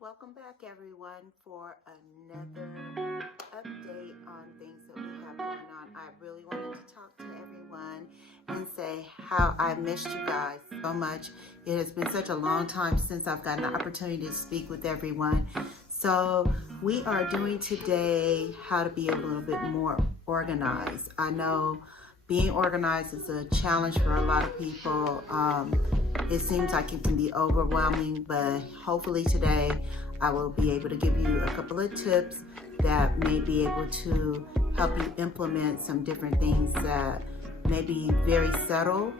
Welcome back, everyone, for another update on things that we have going on. I really wanted to talk to everyone and say how I missed you guys so much. It has been such a long time since I've gotten the opportunity to speak with everyone. So we are doing today how to be a little bit more organized. I know being organized is a challenge for a lot of people. It seems like it can be overwhelming, but hopefully today I will be able to give you a couple of tips that may be able to help you implement some different things that may be very subtle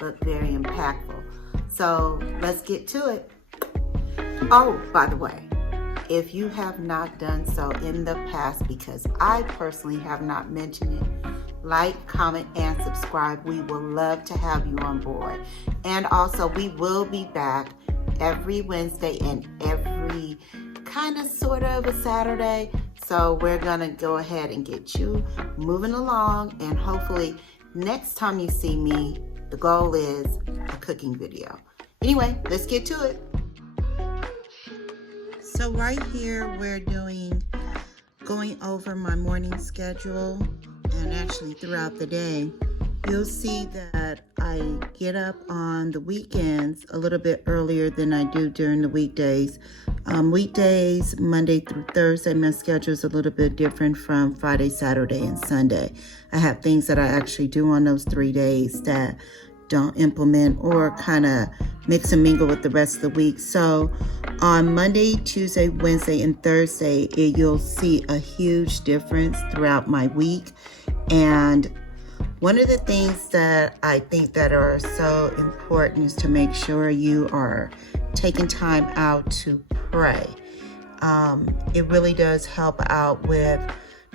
but very impactful. So let's get to it. Oh, by the way, if you have not done so in the past, because I personally have not mentioned it, like, comment, and subscribe. We will love to have you on board. And also, we will be back every Wednesday and every kind of sort of a Saturday. So we're going to go ahead and get you moving along. And hopefully, next time you see me, the goal is a cooking video. Anyway, let's get to it. So right here, we're going over my morning schedule. And actually throughout the day, you'll see that I get up on the weekends a little bit earlier than I do during the weekdays. Weekdays, Monday through Thursday, my schedule is a little bit different from Friday, Saturday, and Sunday. I have things that I actually do on those 3 days that don't implement or kind of mix and mingle with the rest of the week. So on Monday, Tuesday, Wednesday, and Thursday, you'll see a huge difference throughout my week. And one of the things that I think that are so important is to make sure you are taking time out to pray. It really does help out with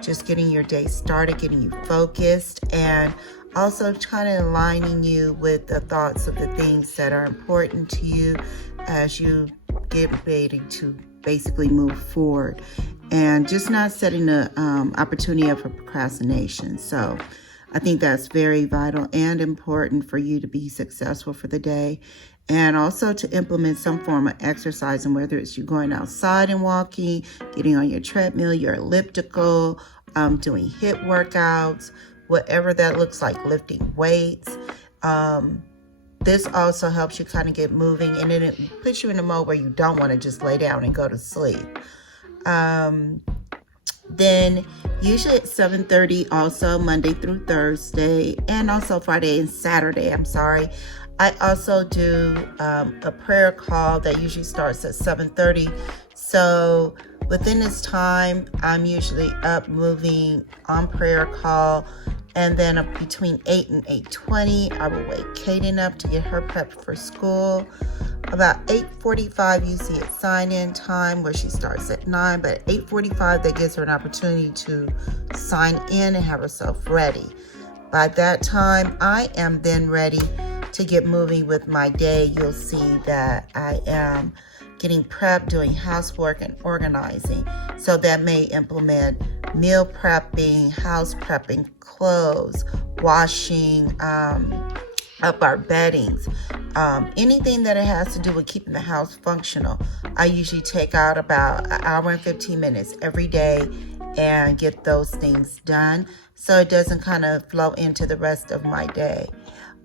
just getting your day started, getting you focused, and also kind of aligning you with the thoughts of the things that are important to you as you get ready to basically move forward, and just not setting the opportunity up for procrastination. So I think that's very vital and important for you to be successful for the day, and also to implement some form of exercise, and whether it's you going outside and walking, getting on your treadmill, your elliptical, doing HIIT workouts, whatever that looks like, lifting weights. This also helps you kind of get moving, and then it puts you in a mode where you don't want to just lay down and go to sleep. Then usually at 7:30, also Monday through Thursday, and also Friday and Saturday, I also do a prayer call that usually starts at 7:30. So within this time, I'm usually up moving on prayer call. And then between 8 and 8:20, I will wake Kaden up to get her prepped for school. About 8:45, you see it's sign-in time where she starts at 9. But at 8:45, that gives her an opportunity to sign in and have herself ready. By that time, I am then ready to get moving with my day. You'll see that I am getting prepped, doing housework, and organizing. So that may implement meal prepping, house prepping, clothes, washing, up our beddings, anything that it has to do with keeping the house functional. I usually take out about an hour and 15 minutes every day and get those things done so it doesn't kind of flow into the rest of my day.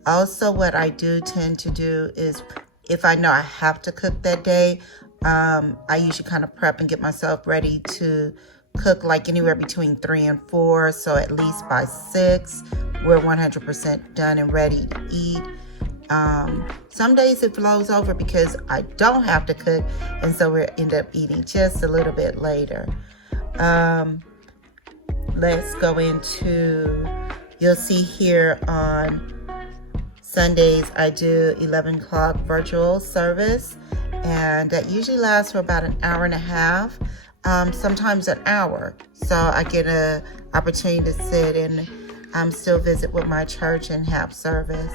Also, what I do tend to do is, if I know I have to cook that day, I usually kind of prep and get myself ready to cook like anywhere between 3 and 4. So at least by 6, we're 100% done and ready to eat. Some days it flows over because I don't have to cook, and so we end up eating just a little bit later. Let's go into, you'll see here on Sundays, I do 11 o'clock virtual service, and that usually lasts for about an hour and a half, sometimes an hour. So I get an opportunity to sit and still visit with my church and have service.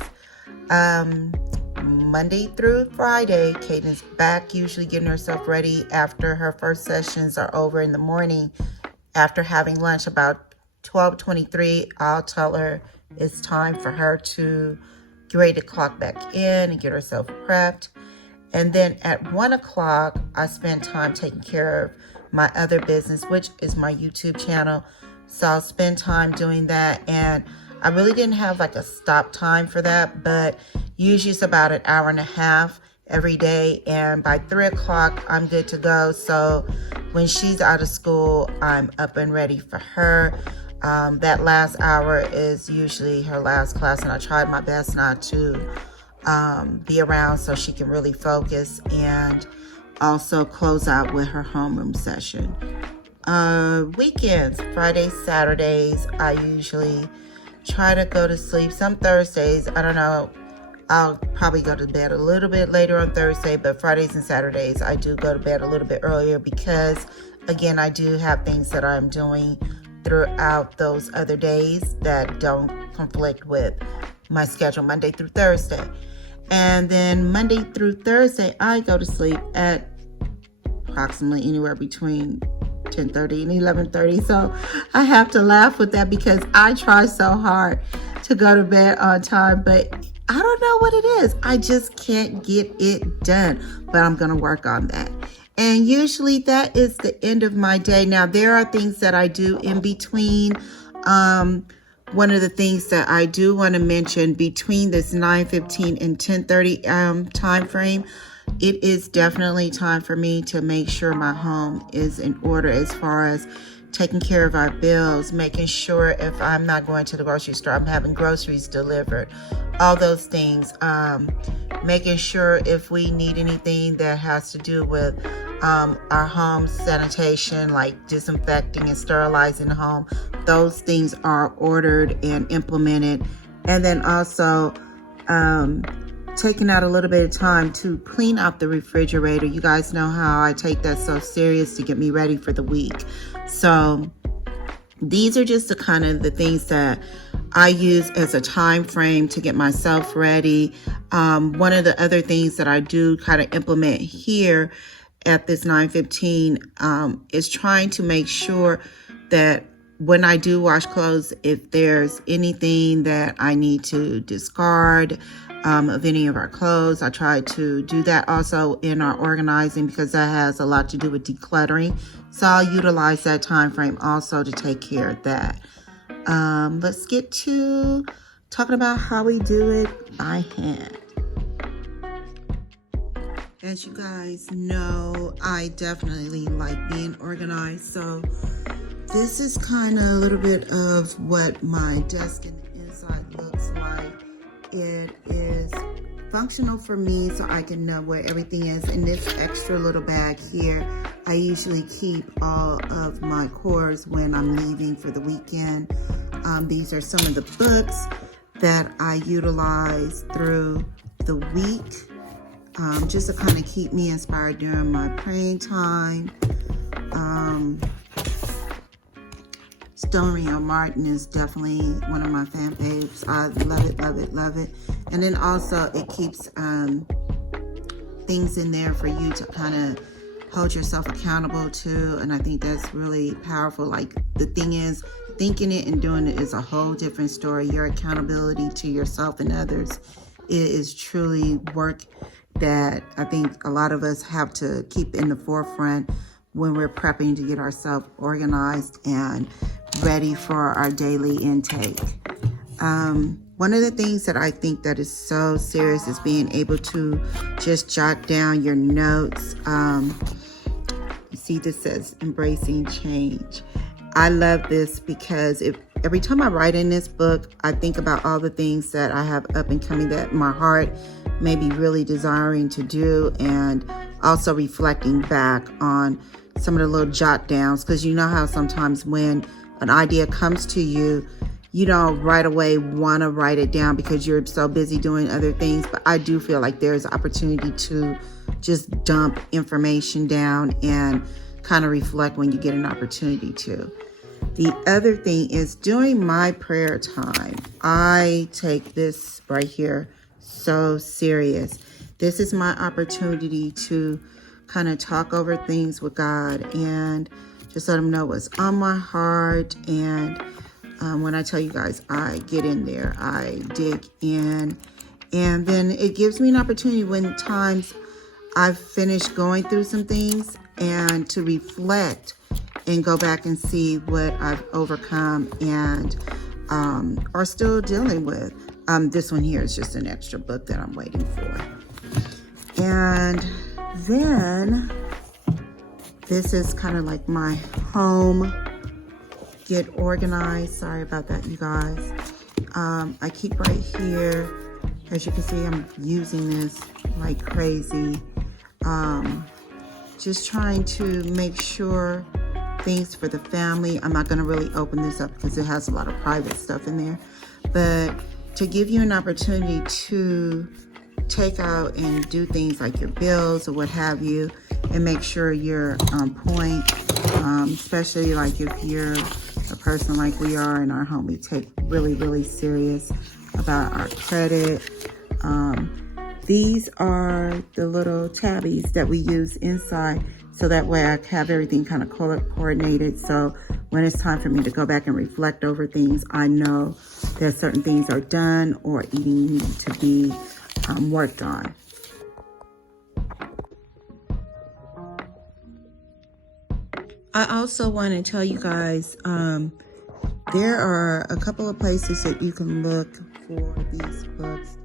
Monday through Friday, Caden's back, usually getting herself ready after her first sessions are over in the morning. After having lunch about 12:23, I'll tell her it's time for her to get ready to clock back in and get herself prepped. And then at 1 o'clock, I spend time taking care of my other business, which is my YouTube channel. So I'll spend time doing that. And I really didn't have like a stop time for that, but usually it's about an hour and a half every day. And by 3 o'clock, I'm good to go. So when she's out of school, I'm up and ready for her. That last hour is usually her last class, and I try my best not to be around so she can really focus, and also close out with her homeroom session. Weekends, Fridays, Saturdays, I usually try to go to sleep. Some Thursdays, I don't know, I'll probably go to bed a little bit later on Thursday, but Fridays and Saturdays, I do go to bed a little bit earlier because, again, I do have things that I'm doing throughout those other days that don't conflict with my schedule Monday through Thursday. And then Monday through Thursday, I go to sleep at approximately anywhere between 10:30 and 11:30. So I have to laugh with that because I try so hard to go to bed on time, but I don't know what it is. I just can't get it done, but I'm going to work on that. And usually that is the end of my day. Now, there are things that I do in between. One of the things that I do want to mention between this 9:15 and 10:30 time frame, it is definitely time for me to make sure my home is in order as far as taking care of our bills, making sure if I'm not going to the grocery store, I'm having groceries delivered, all those things. Making sure if we need anything that has to do with our home sanitation, like disinfecting and sterilizing the home, those things are ordered and implemented. And then also taking out a little bit of time to clean out the refrigerator. You guys know how I take that so serious to get me ready for the week. So these are just the kind of the things that I use as a time frame to get myself ready. One of the other things that I do kind of implement here at this 9:15 is trying to make sure that when I do wash clothes, if there's anything that I need to discard of any of our clothes, I try to do that also in our organizing because that has a lot to do with decluttering. So I'll utilize that time frame also to take care of that. Let's get to talking about how we do it by hand. As you guys know, I definitely like being organized. So this is kind of a little bit of what my desk and the inside looks like. It is functional for me so I can know where everything is. In this extra little bag here, I usually keep all of my cores when I'm leaving for the weekend. These are some of the books that I utilize through the week, just to kind of keep me inspired during my praying time. Stonery Martin is definitely one of my fan faves. I love it, love it, love it. And then also it keeps things in there for you to kind of hold yourself accountable to. And I think that's really powerful. Like, the thing is, thinking it and doing it is a whole different story. Your accountability to yourself and others, it is truly work that I think a lot of us have to keep in the forefront when we're prepping to get ourselves organized and ready for our daily intake. One of the things that I think that is so serious is being able to just jot down your notes. You see, this says embracing change. I love this because every time I write in this book, I think about all the things that I have up and coming that my heart may be really desiring to do, and also reflecting back on some of the little jot downs, because you know how sometimes when an idea comes to you, you don't right away want to write it down because you're so busy doing other things. But I do feel like there's opportunity to just dump information down and kind of reflect when you get an opportunity to. The other thing is, during my prayer time, I take this right here so serious. This is my opportunity to kind of talk over things with God and just let him know what's on my heart. And when I tell you guys, I get in there, I dig in, and then it gives me an opportunity when times I've finished going through some things and to reflect and go back and see what I've overcome and are still dealing with. This one here is just an extra book that I'm waiting for. And then this is kind of like my home get organized. Sorry about that, you guys. I keep right here. As you can see, I'm using this like crazy. Just trying to make sure things for the family. I'm not going to really open this up because it has a lot of private stuff in there. But to give you an opportunity to take out and do things like your bills or what have you, and make sure you're on point, especially like if you're a person like we are in our home. We take really serious about our credit. These are the little tabbies that we use inside, so that way I have everything kind of coordinated. So when it's time for me to go back and reflect over things, I know that certain things are done or even need to be worked on. I also want to tell you guys, there are a couple of places that you can look for these books.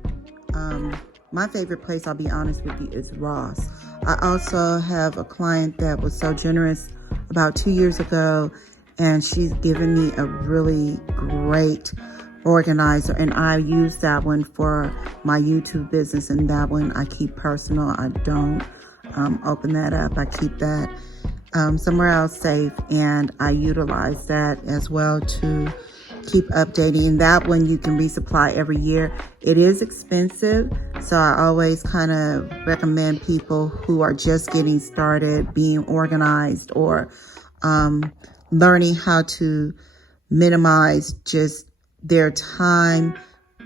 My favorite place, I'll be honest with you, is Ross. I also have a client that was so generous about 2 years ago, and she's given me a really great organizer, and I use that one for my YouTube business, and that one I keep personal. I don't open that up. I keep that somewhere else safe, and I utilize that as well to keep updating. That one you can resupply every year. It is expensive, so I always kind of recommend people who are just getting started being organized or learning how to minimize just their time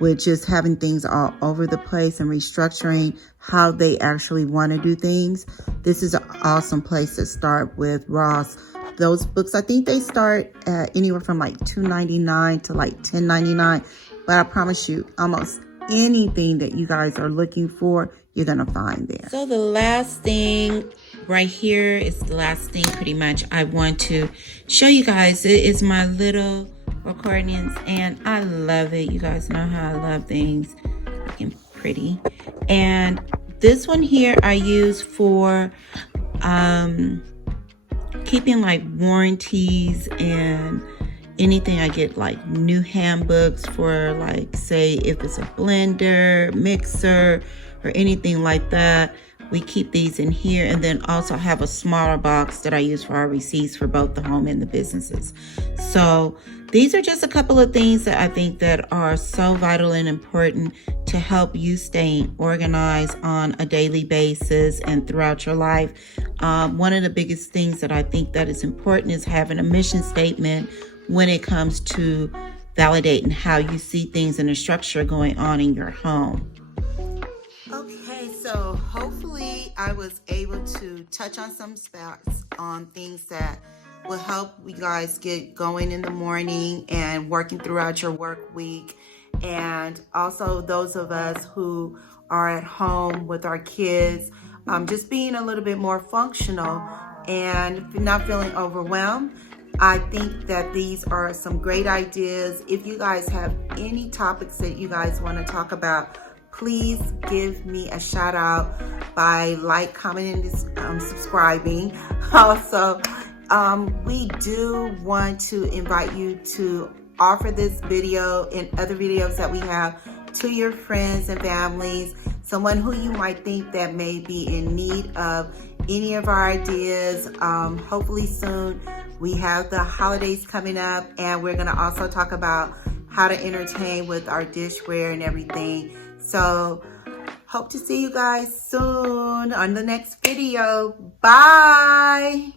with just having things all over the place and restructuring how they actually want to do things. This is an awesome place to start with Ross. Those books, I think they start at anywhere from like $2.99 to like $10.99. But I promise you, almost anything that you guys are looking for, you're going to find there. So the last thing right here is the last thing pretty much I want to show you guys. It is my little accordions, and I love it. You guys know how I love things looking pretty. And this one here I use for keeping like warranties and anything. I get like new handbooks for, like, say if it's a blender, mixer, or anything like that. We keep these in here, and then also have a smaller box that I use for our receipts for both the home and the businesses. So these are just a couple of things that I think that are so vital and important to help you stay organized on a daily basis and throughout your life. One of the biggest things that I think that is important is having a mission statement when it comes to validating how you see things and the structure going on in your home. Okay, so hopefully I was able to touch on some spots on things that will help you guys get going in the morning and working throughout your work week. And also those of us who are at home with our kids, just being a little bit more functional and not feeling overwhelmed. I think that these are some great ideas. If you guys have any topics that you guys want to talk about, please give me a shout out by like, commenting, subscribing. Also, we do want to invite you to offer this video and other videos that we have to your friends and families, someone who you might think that may be in need of any of our ideas. Hopefully soon. We have the holidays coming up, and we're going to also talk about how to entertain with our dishware and everything. So hope to see you guys soon on the next video. Bye.